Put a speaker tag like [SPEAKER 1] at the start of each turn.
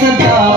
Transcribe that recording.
[SPEAKER 1] सदा